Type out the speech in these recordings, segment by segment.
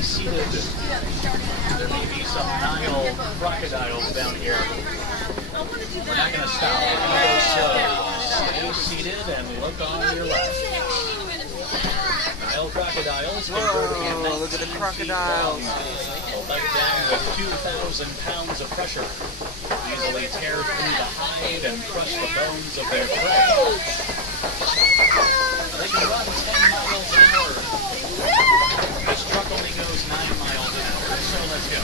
be seated. There may be some Nile crocodiles down here. We're not going to stop. We're going to go slow. Stay seated and look on your left. Nile crocodiles can grow to get 19 look at the crocodiles. They'll bite down with 2,000 pounds of pressure. Easily tear through the hide and crush the bones of their prey. They can run 10 miles an hour. This truck only goes 9 miles an hour, so let's go.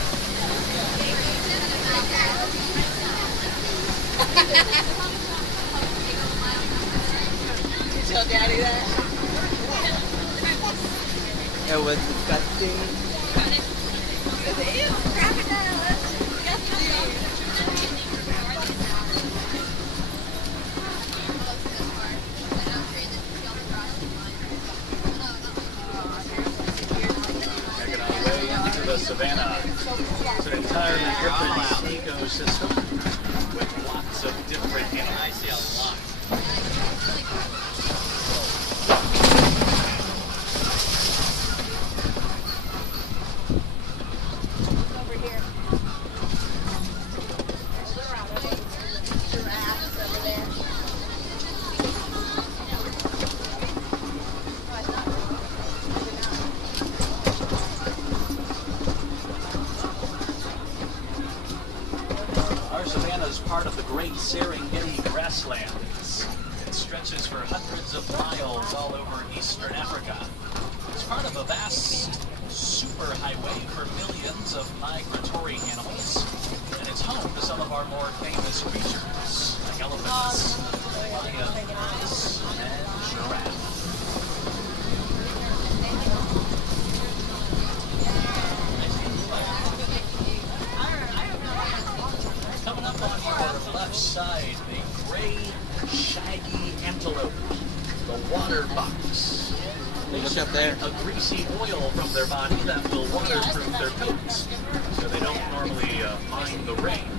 Did you tell Daddy that? It was disgusting. Ew, crocodile, that's disgusting. Making our way into the savannah. It's an entirely different ecosystem with lots of different animals. I see a lot. Our savanna is part of the Great Serengeti grasslands. It stretches for hundreds of miles all over eastern Africa. It's part of a vast superhighway for millions of migratory animals, and it's home to some of our more famous creatures, like elephants, lions, and giraffes. Coming up on your left side, the gray, shaggy antelope, the water box. They Look up there. a greasy oil from their body that will waterproof their coats, so they don't normally mind the rain.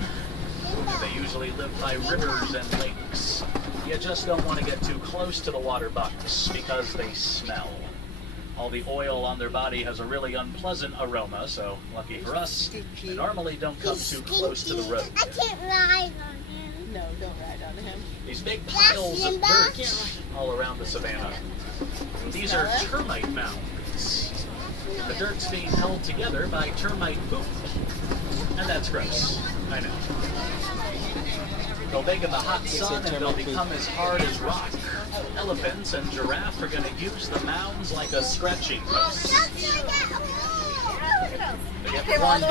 They usually live by rivers and lakes. You just don't want to get too close to the water bucks because they smell. All the oil on their body has a really unpleasant aroma, so lucky for us, they normally don't come too close to the road. I can't ride on him. No, don't ride on him. These big piles of dirt all around the savannah. These are termite mounds. The dirt's being held together by termite poop. And that's gross. I know. They'll bake in the hot sun and they'll become as hard as rock. Elephants and giraffe are going to use the mounds like a scratching post. They get worn down.